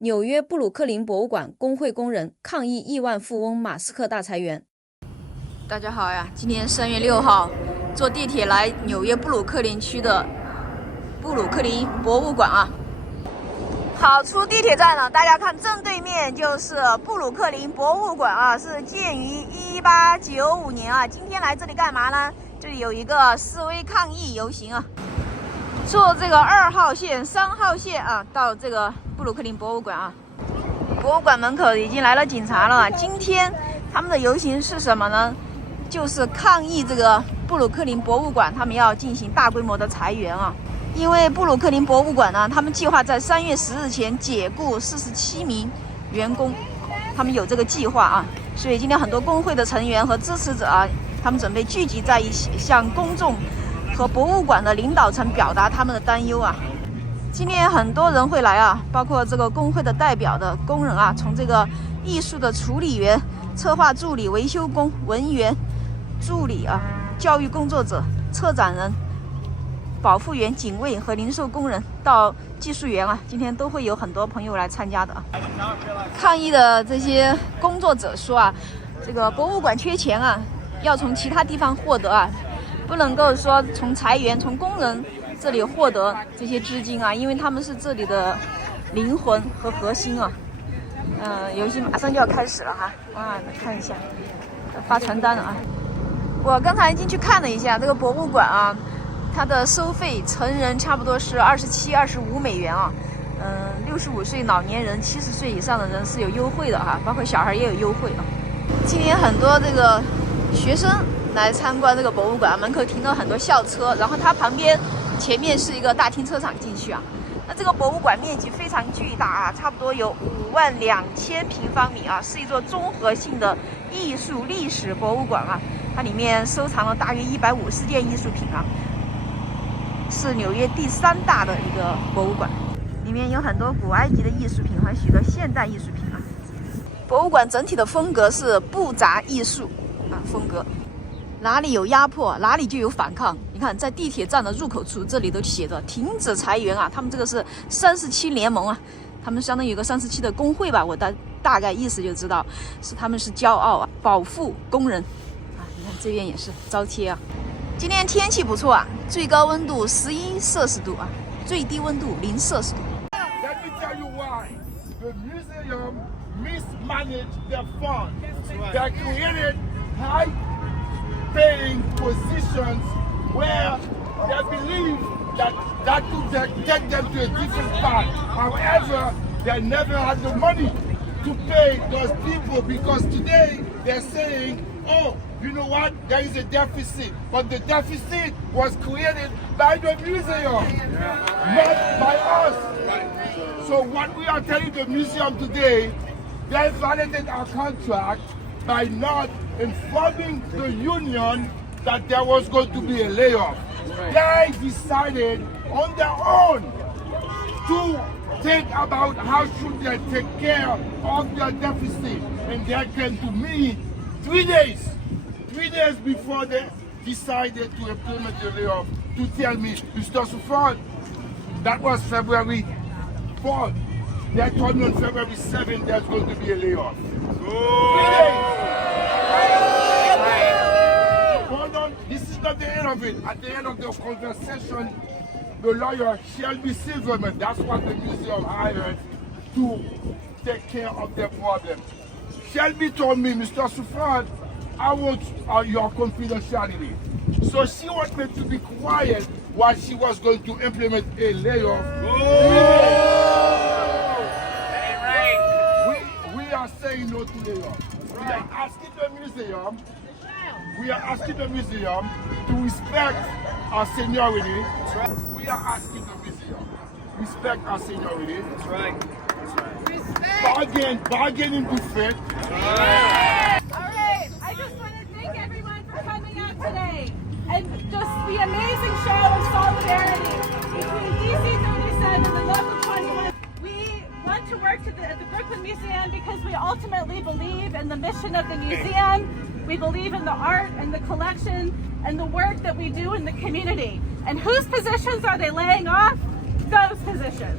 纽约布鲁克林博物馆工会工人抗议亿万富翁马斯克大裁员。大家好呀，今天3月6号，坐地铁来纽约布鲁克林区的布鲁克林博物馆啊。好，出地铁站了，大家看正对面就是布鲁克林博物馆啊，是建于1895年啊。今天来这里干嘛呢？这里有一个示威抗议游行啊。坐这个2号线、3号线啊，到这个布鲁克林博物馆啊。博物馆门口已经来了警察了。今天他们的游行是什么呢？就是抗议这个布鲁克林博物馆，他们要进行大规模的裁员啊。因为布鲁克林博物馆呢，他们计划在3月10日前解雇47名员工，他们有这个计划啊。所以今天很多工会的成员和支持者啊，他们准备聚集在一起，向公众和博物馆的领导层表达他们的担忧啊。今天很多人会来啊，包括这个工会的代表的工人啊，从这个艺术的处理员、策划助理、维修工、文员、助理啊、教育工作者、策展人、保护员、警卫和零售工人到技术员啊，今天都会有很多朋友来参加的啊。抗议的这些工作者说啊，这个博物馆缺钱啊，要从其他地方获得啊。不能够说从裁员、从工人这里获得这些资金啊，因为他们是这里的灵魂和核心啊。游戏马上就要开始了哈，哇，看一下，发传单了啊！我刚才进去看了一下这个博物馆啊，它的收费成人差不多是27、25美元啊。65岁老年人、70岁以上的人是有优惠的哈，包括小孩也有优惠啊。今天很多这个学生来参观这个博物馆，门口停了很多校车，然后它旁边前面是一个大停车场进去啊。那这个博物馆面积非常巨大啊，差不多有52000平方米啊，是一座综合性的艺术历史博物馆啊。它里面收藏了大约150件艺术品啊，是纽约第3大的一个博物馆，里面有很多古埃及的艺术品和许多现代艺术品啊。博物馆整体的风格是布杂艺术啊风格。哪里有压迫，哪里就有反抗。你看，在地铁站的入口处，这里都写着停止裁员啊。他们这个是37联盟啊，他们相当于有个37的工会吧，我大概意思就知道，他们是骄傲啊，保护工人啊。你看这边也是招贴啊。今天天气不错啊，最高温度11摄氏度啊，最低温度0摄氏度。Let me tell you why. The museum mismanaged their funds. They created high-paying positions where they believe that could get them to a different path. However, they never had the money to pay those people because today they're saying, oh, you know what, there is a deficit. But the deficit was created by the museum, not by us. So what we are telling the museum today, they violated our contract by not informing the union that there was going to be a layoff. They decided on their own to think about how should they take care of their deficit. And they came to me 3 days before they decided to implement the layoff to tell me, Mr. Sufan, that was February 4th. They told me on February 7th there's going to be a layoff. 3 days. Hold on, this is not the end of it. At the end of the conversation, the lawyer Shelby Silverman, that's what the museum hired to take care of their problem. Shelby told me, Mr. Sufan, I want your confidentiality. So she wanted me to be quiet while she was going to implement a layoff. We are saying no to layoff. We are asking the museum to respect our seniority. We are asking the museum respect our seniority. That's right. Bargain in good faith. All right. I just want to thank everyone for coming out today and just the amazing show of solidarity between DC 37 and the local 21. We want to work at the Brooklyn Museum because we ultimately believe in the mission of the museum. We believe in the art and the collection and the work that we do in the community. And whose positions are they laying off? Those positions.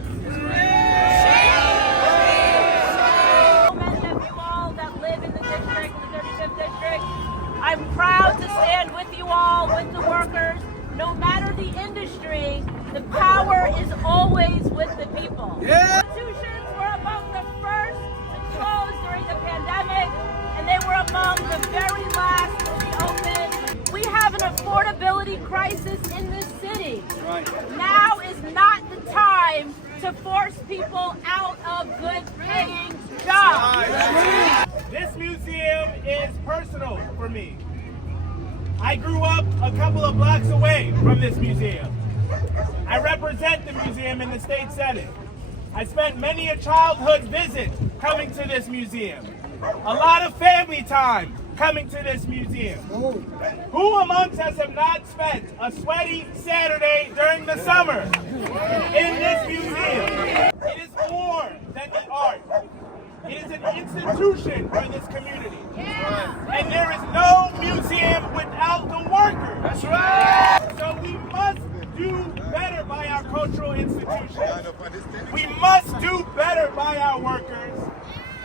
the very last to reopen. We have an affordability crisis in this city. Now is not the time to force people out of good-paying jobs. This museum is personal for me. I grew up a couple of blocks away from this museum. I represent the museum in the state senate. I spent many a childhood visit coming to this museum. A lot of family time coming to this museum. Who amongst us have not spent a sweaty Saturday during the summer in this museum? It is more than the art. It is an institution for this community. And there is no museum without the workers. That's right. So we must do better by our cultural institutions. We must do better by our workers.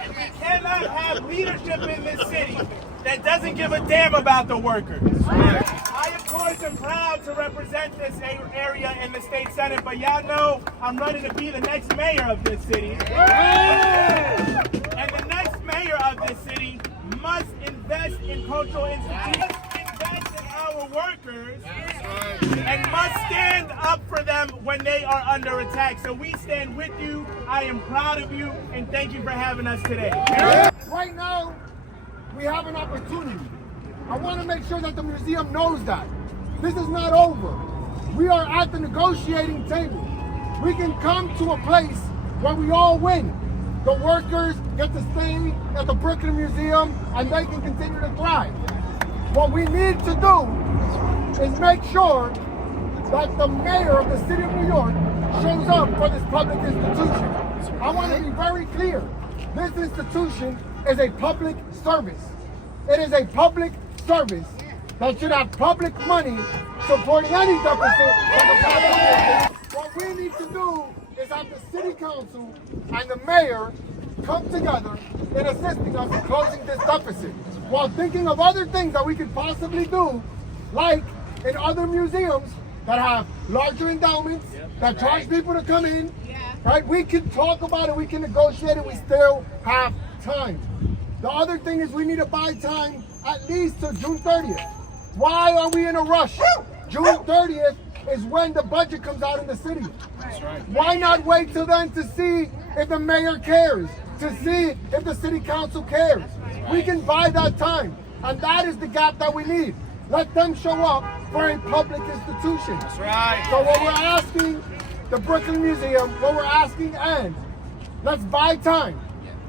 And we cannot have leadership in this city that doesn't give a damn about the workers. I, of course, am proud to represent this area in the state senate, but y'all know I'm running to be the next mayor of this city. And the next mayor of this city must invest in cultural institutions, invest in our workers, and must stand up for them when they are under attack. So we stand with you. I am proud of you, and thank you for having us today. Right now, we have an opportunity. I want to make sure that the museum knows that. This is not over. We are at the negotiating table. We can come to a place where we all win. The workers get to stay at the Brooklyn Museum and they can continue to thrive. What we need to do is make sure that the mayor of the city of New York shows up for this public institution. I want to be very clear. This institution is a public service. It is a public service that should have public money supporting any deficit of the public. What we need to do is have the city council and the mayor come together in assisting us in closing this deficit while thinking of other things that we could possibly do, like in other museums that have larger endowments, that charge people to come in, right? We can talk about it, we can negotiate it, we still have time. The other thing is we need to buy time at least till June 30th. Why are we in a rush? June 30th is when the budget comes out in the city. Why not wait till then to see if the mayor cares, to see if the city council cares? We can buy that time, and that is the gap that we need. Let them show up for a public institution. That's right. So what we're asking the Brooklyn Museum, what we're asking, and let's buy time.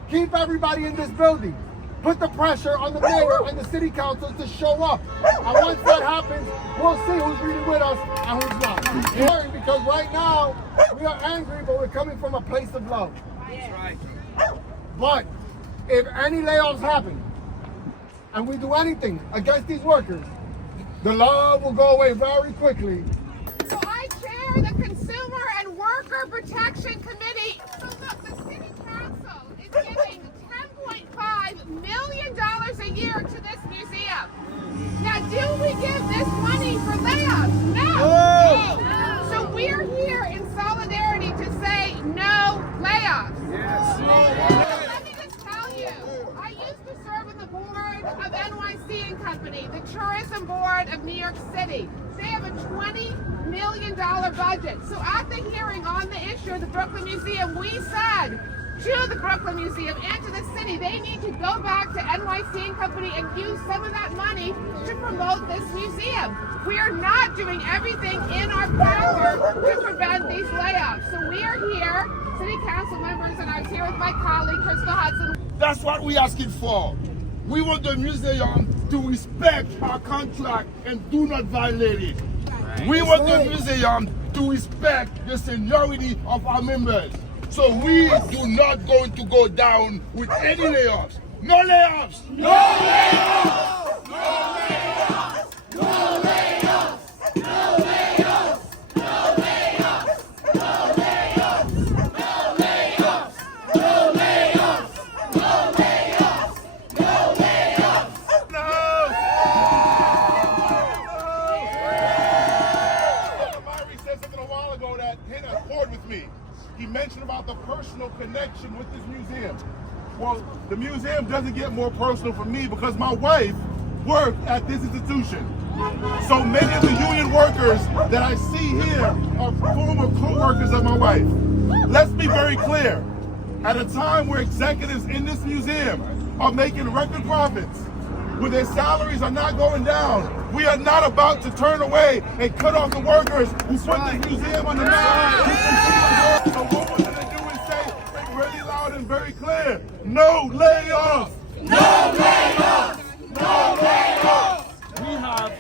Keep everybody in this building. Put the pressure on the mayor and the city council to show up. And once that happens, we'll see who's really with us and who's not. Because right now, we are angry, but we're coming from a place of love. That's right. But if any layoffs happen, and we do anything against these workers, the love will go away very quickly. So I chair the Consumer and Worker Protection Committee. So look, the City Council is giving $10.5 million a year to this museum. Now, do we give this money for layoffs? No. So we're here in solidarity to say no layoffs. Yes. Let me just tell you, I used to serve on the board of NYC and Company, the tourism board of New York City. They have a $20 million budget. So at the hearing on the issue of the Brooklyn Museum, we said to the Brooklyn Museum and to the city, they need to go back to NYC and Company and use some of that money to promote this museum. We are not doing everything in our power to prevent these layoffs. So we are here, city council members, and I was here with my colleague, Crystal Hudson. That's what we're asking for. We want the museum to respect our contract and do not violate it. We want the museum to respect the seniority of our members. So we do not going to go down with any layoffs. No layoffs! No layoffs! No layoffs! No layoffs! No layoffs! No layoffs! No layoffs! No layoffs! No layoffs! No layoffs! No layoffs! No! Myrie said something a while ago that hit a chord with me. He mentioned about the personal connection with this museum. Well, the museum doesn't get more personal for me because my wife worked at this institution. So many of the union workers that I see here are former co-workers of my wife. Let's be very clear. At a time where executives in this museum are making record profits, where their salaries are not going down, we are not about to turn away and cut off the workers who put this museum on the map. So what we're going to do is say really loud and very clear, no layoffs! No layoffs! No layoffs! We have,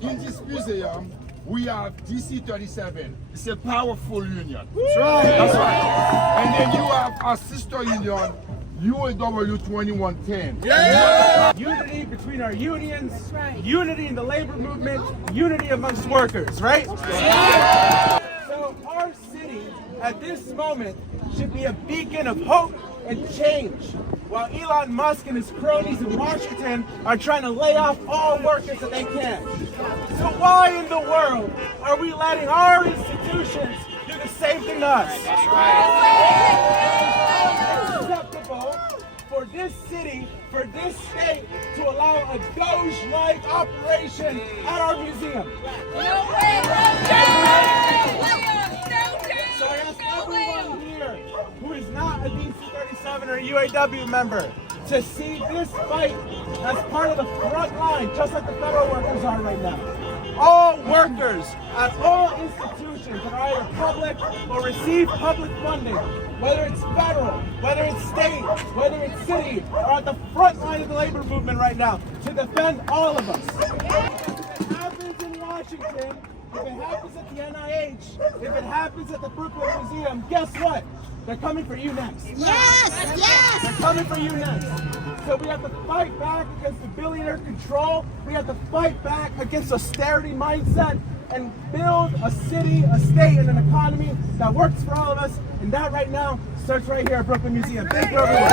in this museum, we have DC 37. It's a powerful union. That's right. That's right. And then you have our sister union, UAW 2110. Yeah. Unity between our unions, unity in the labor movement, unity amongst workers, right? Yeah. So our city at this moment should be a beacon of hope and change, while Elon Musk and his cronies in Washington are trying to lay off all workers that they can. So why in the world are we letting our institutions do the same thing to us? That's right. It's unacceptable for this city, for this state, to allow a Doge-like operation at our museum. No way! So I ask everyone here who is not a DC-37 or UAW member to see this fight as part of the front line, just like the federal workers are right now. All workers at all institutions that are either public or receive public funding, whether it's federal, whether it's state, whether it's city, are at the front line of the labor movement right now to defend all of us. If it happens in Washington, if it happens at the NIH, if it happens at the Brooklyn Museum, guess what? They're coming for you next. Yes, yes. They're coming for you next. So we have to fight back against the billionaire control. We have to fight back against austerity mindset and build a city, a state, and an economy that works for all of us. And that right now starts right here at Brooklyn Museum. Thank you, everyone.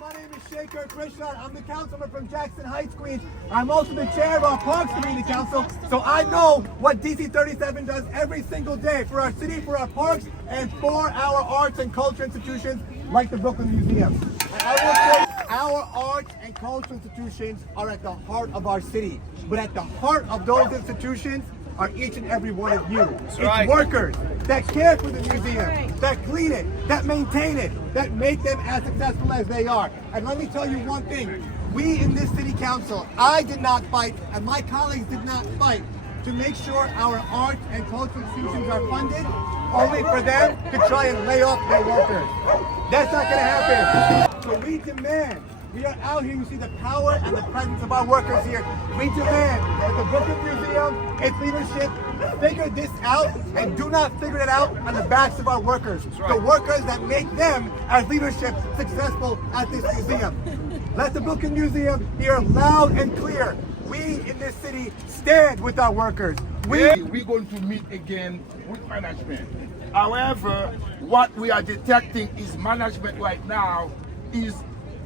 My name is Shaker Krishnan. I'm the councilman from Jackson Heights, Queens. I'm also the chair of our Parks Community Council, so I know what DC 37 does every single day for our city, for our parks, and for our arts and culture institutions like the Brooklyn Museum. And I will say, our arts and cultural institutions are at the heart of our city, but at the heart of those institutions are each and every one of you. It's workers that care for the museum, that clean it, that maintain it, that make them as successful as they are. And let me tell you one thing, we in this city council, I did not fight, and my colleagues did not fight to make sure our arts and cultural institutions are funded, only for them to try and lay off their workers. That's not gonna happen. So we demand, we are out here, you see the power and the presence of our workers here. We demand that the Brooklyn Museum, its leadership, figure this out and do not figure it out on the backs of our workers. The workers that make them, as leadership, successful at this museum. Let the Brooklyn Museum hear loud and clear. We in this city stand with our workers. We're going to meet again with management. However, what we are detecting is management right now is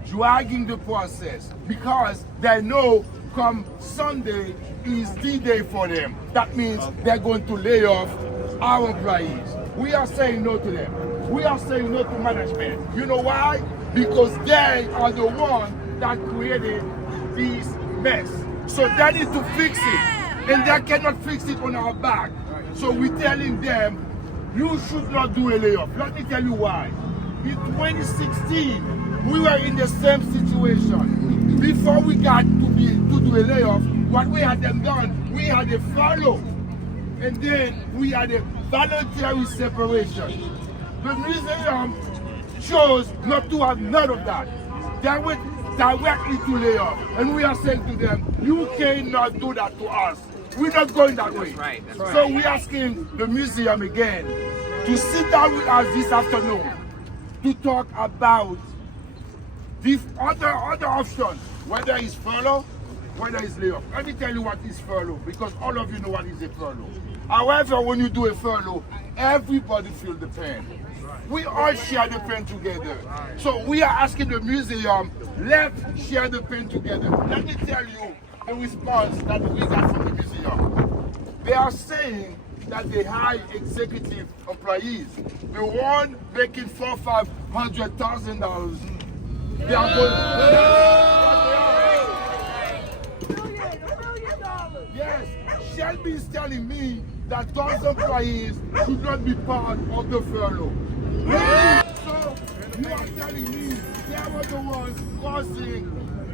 dragging the process because they know come Sunday is the day for them. That means they're going to lay off our employees. We are saying no to them. We are saying no to management. You know why? Because they are the ones that created this mess. So they need to fix it. And they cannot fix it on our back. So we're telling them, you should not do a layoff. Let me tell you why. In 2016, we were in the same situation. Before we got to do a layoff, what we had them done, we had a furlough. And then we had a voluntary separation. The museum chose not to have none of that. They went directly to layoff. And we are saying to them, you cannot do that to us. We're not going that way. That's right. So we're asking the museum again to sit down with us this afternoon to talk about the other options, whether it's furlough, whether it's layoff. Let me tell you what is furlough, because all of you know what is a furlough. However, when you do a furlough, everybody feels the pain. We all share the pain together. So we are asking the museum, let's share the pain together. Let me tell you the response that we got from the museum. They are saying that they hire executive employees, the one making $400,000-$500,000 They are going. Yes, Shelby is telling me that those employees should not be part of the furlough. So you are telling me they were the ones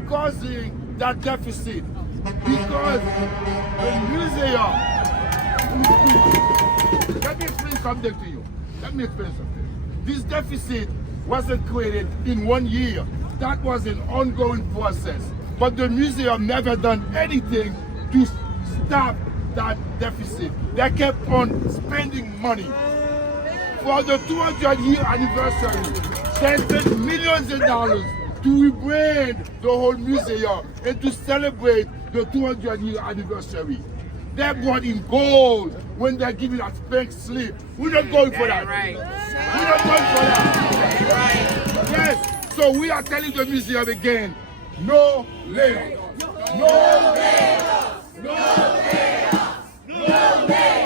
causing that deficit because the museum. Let me explain something to you. This deficit wasn't created in 1 year. That was an ongoing process. But the museum never done anything to stop that deficit. They kept on spending money. For the 200-year anniversary, they spent millions of dollars to rebrand the whole museum and to celebrate the 200-year anniversary. They brought in gold when they're giving us bank slip. We're not going for that. Right. We're not going for that. Right. Yes. So we are telling the museum again, no layoffs. No layoffs. No layoffs. No layoffs.